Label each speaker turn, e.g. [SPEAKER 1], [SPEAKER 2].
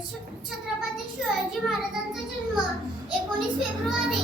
[SPEAKER 1] छत्रपती शिवाजी महाराजांचा जन्म एकोणीस फेब्रुवारी